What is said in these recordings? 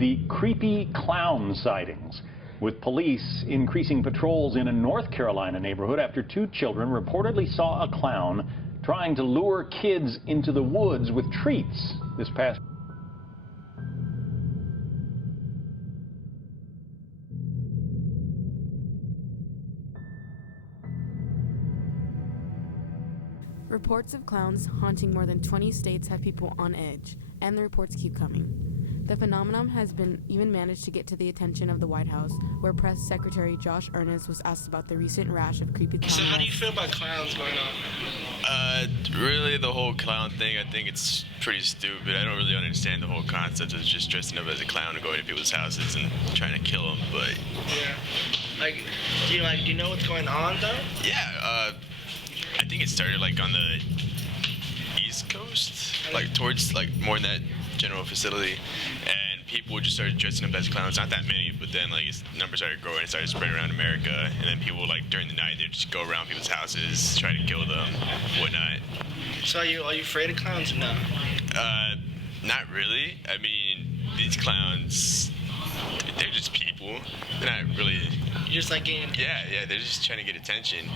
the creepy clown sightings, with police increasing patrols in a North Carolina neighborhood after two children reportedly saw a clown trying to lure kids into the woods with treats this past. Reports of clowns haunting more than 20 states have people on edge, and the reports keep coming. The phenomenon has been even managed to get to the attention of the White House, where Press Secretary Josh Earnest was asked about the recent rash of creepy clowns. So how do you feel about clowns going on? Really the whole clown thing, I think it's pretty stupid. I don't really understand the whole concept of just dressing up as a clown and going to people's houses and trying to kill them, but... Yeah. Do you know what's going on, though? Yeah, I think it started, on the East Coast, towards, more in that general facility, and people just started dressing up as clowns. Not that many, but then, its numbers started growing and started spreading around America, and then people, during the night, they'd just go around people's houses, try to kill them, whatnot. So are you afraid of clowns or no? Not really. I mean, these clowns, they're just people. They're not really... You're just getting attention? Yeah, they're just trying to get attention.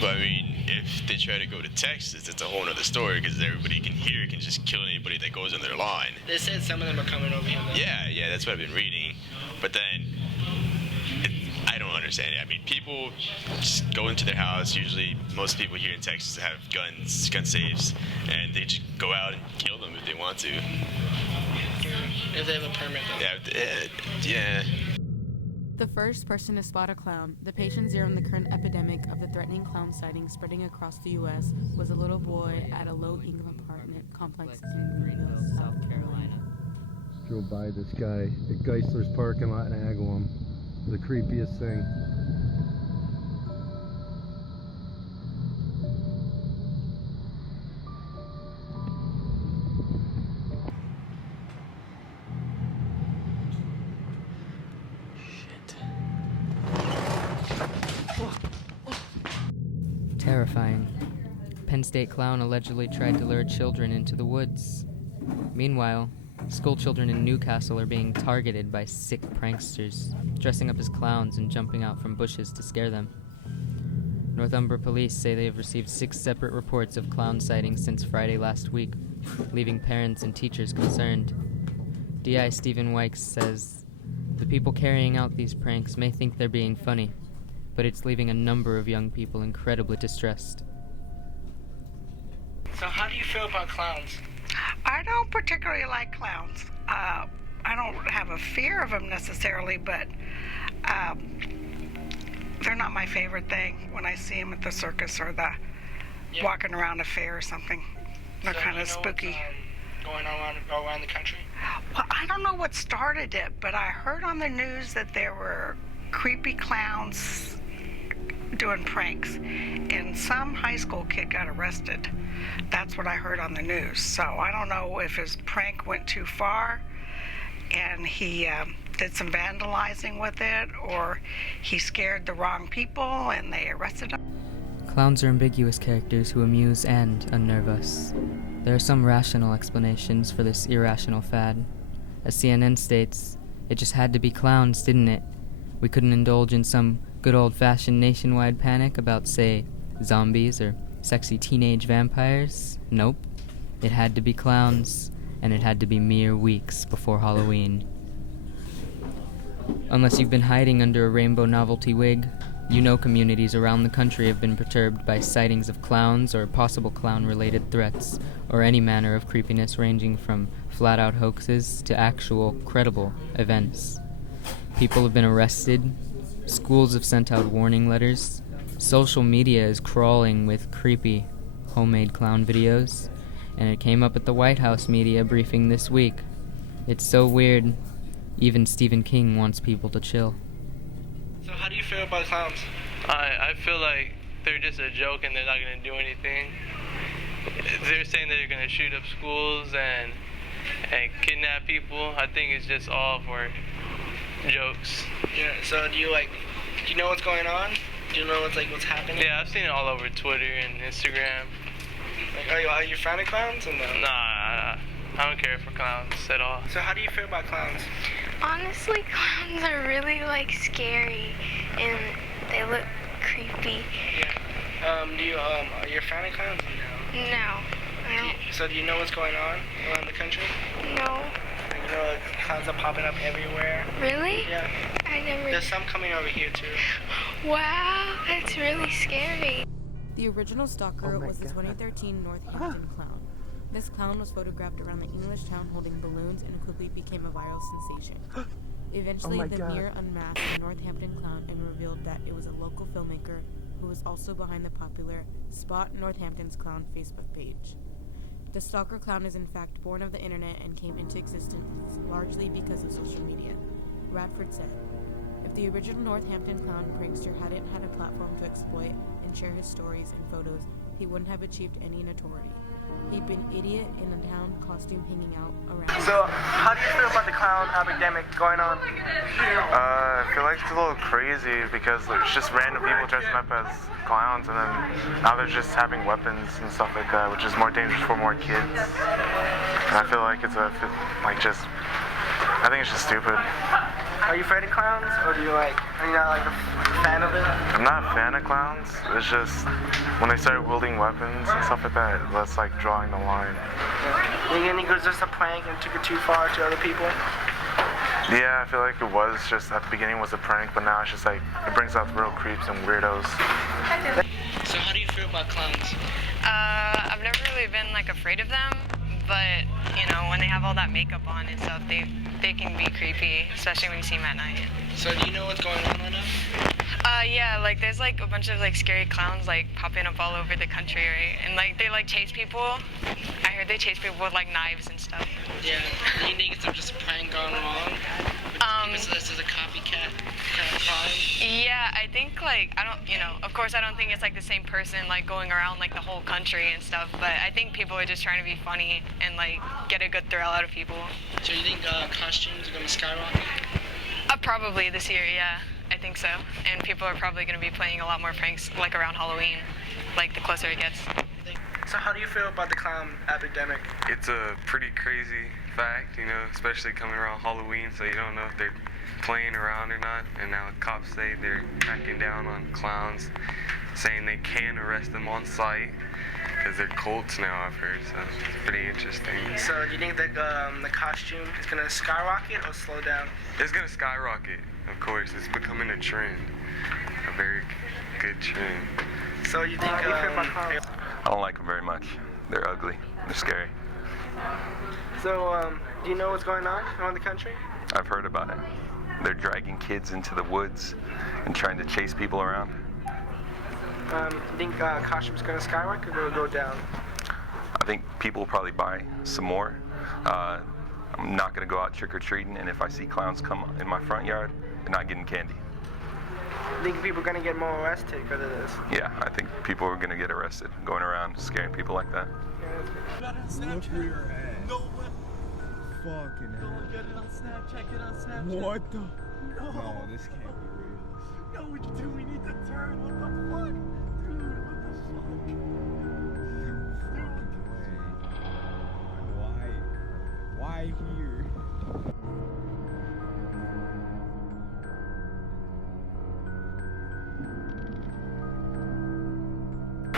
But, I mean, if they try to go to Texas, it's a whole other story, because everybody can just kill anybody that goes on their line. They said some of them are coming over here, though. Yeah, that's what I've been reading. But then, I don't understand it. I mean, people just go into their house. Usually, most people here in Texas have gun safes, and they just go out and kill them if they want to. If they have a permit, though. Yeah. The first person to spot a clown, the patient zero in the current epidemic of the threatening clown sightings spreading across the U.S., was a little boy at a low-income apartment complex in Greenville, South Carolina. Drove by this guy at Geisler's parking lot in Agawam. The creepiest thing. Terrifying. Penn State clown allegedly tried to lure children into the woods. Meanwhile, school children in Newcastle are being targeted by sick pranksters, dressing up as clowns and jumping out from bushes to scare them. Northumbria police say they have received 6 separate reports of clown sightings since Friday last week, leaving parents and teachers concerned. DI Stephen Wykes says, "The people carrying out these pranks may think they're being funny, but it's leaving a number of young people incredibly distressed." So how do you feel about clowns? I don't particularly like clowns. I don't have a fear of them necessarily, but they're not my favorite thing when I see them at the circus or walking around a fair or something. They're kind of spooky. Going around the country? Well, I don't know what started it, but I heard on the news that there were creepy clowns doing pranks, and some high school kid got arrested. That's what I heard on the news. So I don't know if his prank went too far and he did some vandalizing with it, or he scared the wrong people and they arrested him. Clowns are ambiguous characters who amuse and unnerve us. There are some rational explanations for this irrational fad. As CNN states, it just had to be clowns, didn't it? We couldn't indulge in some good old-fashioned nationwide panic about, say, zombies or sexy teenage vampires. Nope. It had to be clowns, and it had to be mere weeks before Halloween. Unless you've been hiding under a rainbow novelty wig, you know communities around the country have been perturbed by sightings of clowns or possible clown-related threats, or any manner of creepiness ranging from flat-out hoaxes to actual, credible events. People have been arrested, schools have sent out warning letters, social media is crawling with creepy, homemade clown videos, and it came up at the White House media briefing this week. It's so weird, even Stephen King wants people to chill. So how do you feel about clowns? I feel like they're just a joke and they're not going to do anything. They're saying that they're going to shoot up schools and kidnap people. I think it's just all for jokes. Yeah, so do you know what's going on? Do you know what's happening? Yeah, I've seen it all over Twitter and Instagram. Are you a fan of clowns or no? Nah, I don't care for clowns at all. So how do you feel about clowns? Honestly, clowns are really like scary and they look creepy. Yeah. Are you a fan of clowns? No. No, I don't. So do you know what's going on around the country? No. Like, you know, like, clowns are popping up everywhere. Really? Yeah. I never. There's some coming over here too. Wow, that's really scary. The original stalker was the 2013 Northampton clown. This clown was photographed around the English town holding balloons and quickly became a viral sensation. Eventually, the Mirror unmasked the Northampton clown and revealed that it was a local filmmaker who was also behind the popular Spot Northampton's Clown Facebook page. The stalker clown is in fact born of the internet and came into existence largely because of social media. Radford said, "If the original Northampton clown prankster hadn't had a platform to exploit and share his stories and photos, he wouldn't have achieved any notoriety. He'd been idiot in a town costume hanging out around." So, how do you feel about the clown epidemic going on? I feel like it's a little crazy because it's just random people dressing up as clowns, and then now they're just having weapons and stuff like that, which is more dangerous for more kids. And I feel like I think it's just stupid. Are you afraid of clowns, or are you not like a fan of it? I'm not a fan of clowns. It's just when they start wielding weapons and stuff like that, that's like drawing the line. You think it was just a prank and took it too far to other people? Yeah, I feel like it was just at the beginning was a prank, but now it's just like it brings out the real creeps and weirdos. So how do you feel about clowns? I've never really been like afraid of them, but you know, when they have all that makeup on and stuff, they can be creepy, especially when you see them at night. So do you know what's going on right now? Yeah, like there's like a bunch of like scary clowns like popping up all over the country, right? And like they like chase people. I heard they chase people with like knives and stuff. Yeah. Do you think it's just a prank gone wrong? People say this is a copycat kind of crime? Yeah, I think like of course I don't think it's like the same person like going around like the whole country and stuff, but I think people are just trying to be funny and like get a good thrill out of people. So you think costumes are gonna skyrocket? Probably this year, yeah. I think so. And people are probably going to be playing a lot more pranks like around Halloween, like the closer it gets. So how do you feel about the clown epidemic? It's a pretty crazy fact, especially coming around Halloween, so you don't know if they're playing around or not. And now cops say they're cracking down on clowns, saying they can arrest them on site because they're cults now, I've heard, so it's pretty interesting. So do you think that the costume is going to skyrocket or slow down? It's going to skyrocket, of course. It's becoming a trend, a very good trend. So you think I don't like them very much. They're ugly. They're scary. So do you know what's going on around the country? I've heard about it. They're dragging kids into the woods and trying to chase people around. You think costume's going to skyrocket or go down? I think people will probably buy some more. I'm not going to go out trick-or-treating, and if I see clowns come in my front yard, they're not getting candy. You think people are going to get more arrested because of this? Yeah, I think people are going to get arrested going around scaring people like that. Look where you're at. No way. Fucking hell. Get it on Snapchat, get it on Snapchat. What the? No. No, this can't be real. No, what you do? We need to turn. What the fuck? Dude, what the fuck? No fucking way. Why here?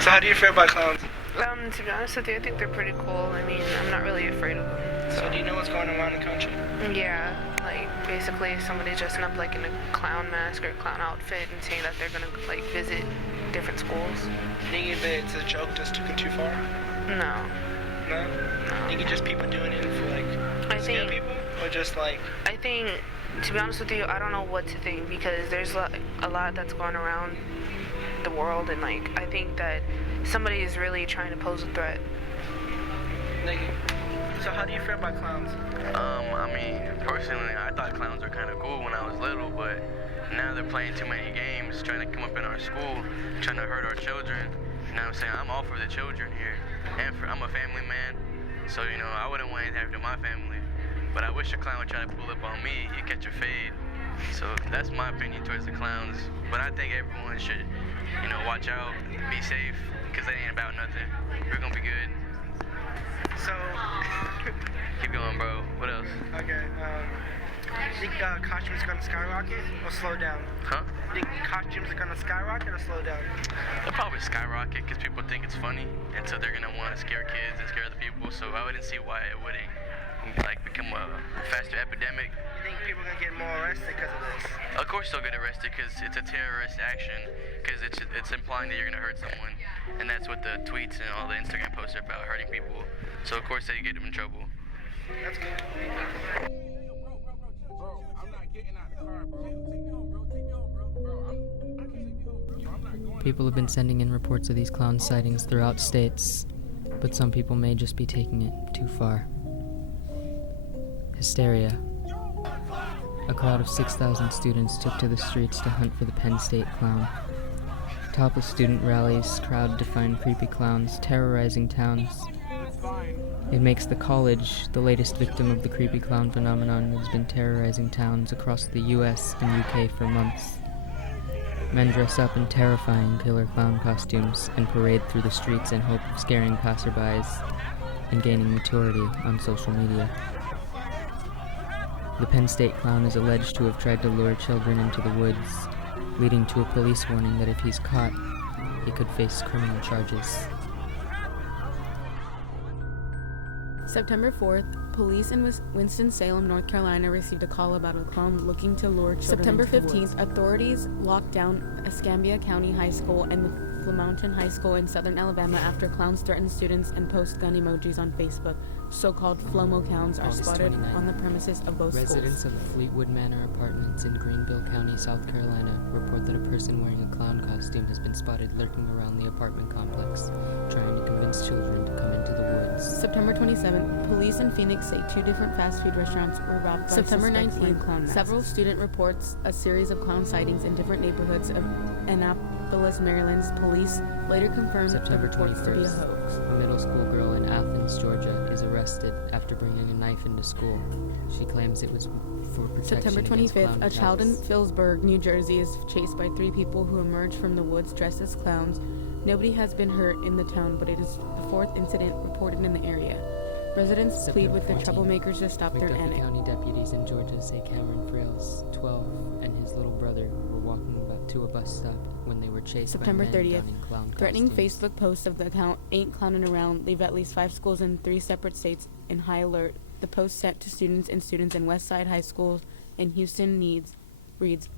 So how do you feel about clowns? To be honest with you, I think they're pretty cool. I mean, I'm not really afraid of them. So do you know what's going on around the country? Yeah, like basically somebody dressing up like in a clown mask or a clown outfit and saying that they're gonna like visit different schools. Think it's a joke just took it too far? No. No? Think it's just people doing it for like scare people? Or just like... I think, to be honest with you, I don't know what to think because there's a lot that's going around the world, and like I think that somebody is really trying to pose a threat. Thank you. So how do you feel about clowns? I mean, personally, I thought clowns were kind of cool when I was little, but now they're playing too many games, trying to come up in our school, trying to hurt our children. You know what I'm saying? I'm all for the children here, and I'm a family man, so you know I wouldn't want anything to happen to my family. But I wish a clown would try to pull up on me. He'd catch a fade. So that's my opinion towards the clowns. But I think everyone should, watch out, be safe, because they ain't about nothing. We're gonna be good. So... Keep going, bro. What else? Okay, think costumes are gonna skyrocket or slow down? Huh? Think costumes are gonna skyrocket or slow down? They'll probably skyrocket because people think it's funny, and so they're gonna want to scare kids and scare other people. So I wouldn't see why it wouldn't like become a faster epidemic. You think people are gonna get more arrested because of this? Of course they'll get arrested because it's a terrorist action, because it's implying that you're gonna hurt someone, and that's what the tweets and all the Instagram posts are about, hurting people. So of course they get them in trouble. That's good. Bro, I'm not getting out of the car, bro. Take me home, bro. Take me home, bro. Bro, I can take me home, bro. I'm not going. People have been sending in reports of these clown sightings throughout states, but some people may just be taking it too far. Hysteria. A crowd of 6,000 students took to the streets to hunt for the Penn State clown. Topless student rallies crowd to find creepy clowns terrorizing towns. It makes the college the latest victim of the creepy clown phenomenon that has been terrorizing towns across the US and UK for months. Men dress up in terrifying killer clown costumes and parade through the streets in hope of scaring passerbys and gaining notoriety on social media. The Penn State clown is alleged to have tried to lure children into the woods, leading to a police warning that if he's caught, he could face criminal charges. September 4th, police in Winston-Salem, North Carolina received a call about a clown looking to lure children. September 15th, authorities locked down Escambia County High School and Flamountain High School in southern Alabama after clowns threatened students and post gun emojis on Facebook. So-called Flomo clowns are August spotted 29th. on the premises of both Residents schools. of the Fleetwood Manor Apartments in Greenville County, South Carolina, report that a person wearing a clown costume has been spotted lurking around the apartment complex, trying to convince children to come into the woods. September 27th, police in Phoenix say 2 different fast food restaurants were robbed by September 19th, several student reports a series of clown sightings in different neighborhoods of Annapolis, Maryland's police later confirmed September the reports to be a 21st, hoax. a middle school girl in Athens, Georgia, is arrested after bringing a knife into school. She claims it was for protection September against 25th, clown a child in attacks. Phillipsburg, New Jersey is chased by 3 people who emerged from the woods dressed as clowns. Nobody has been hurt in the town, but it is the 4th incident reported in the area. Residents plead with the troublemakers to stop their McDuffie antics. County deputies in Georgia say Cameron Frails, 12, and his little brother were walking to a bus stop when they were chased September by men 30th, donning clown threatening costumes. Facebook posts of the account Ain't Clownin' Around leave at least 5 schools in 3 separate states in high alert. The post sent to students in West Side High School in Houston reads,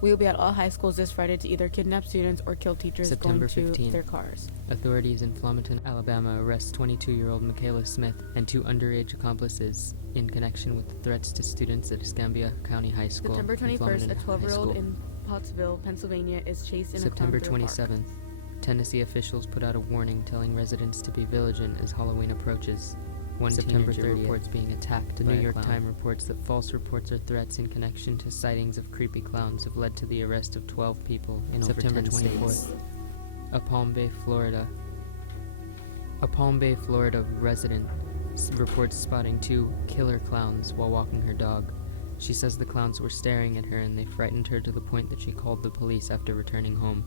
"We will be at all high schools this Friday to either kidnap students or kill teachers September going to 15th, their cars." Authorities in Flamanton, Alabama arrest 22-year-old Michaela Smith and 2 underage accomplices in connection with the threats to students at Escambia County High School. September and 21st, a Flamanton High 12-year-old School. in Pottsville, Pennsylvania is chased in September a clown through a park. 27th, Tennessee officials put out a warning telling residents to be vigilant as Halloween approaches. One September teenager 30th, reports being attacked. The by New a York clown. Times reports that false reports or threats in connection to sightings of creepy clowns have led to the arrest of 12 people in September over 10 24th. states. A Palm Bay, Florida resident reports spotting 2 killer clowns while walking her dog. She says the clowns were staring at her and they frightened her to the point that she called the police after returning home.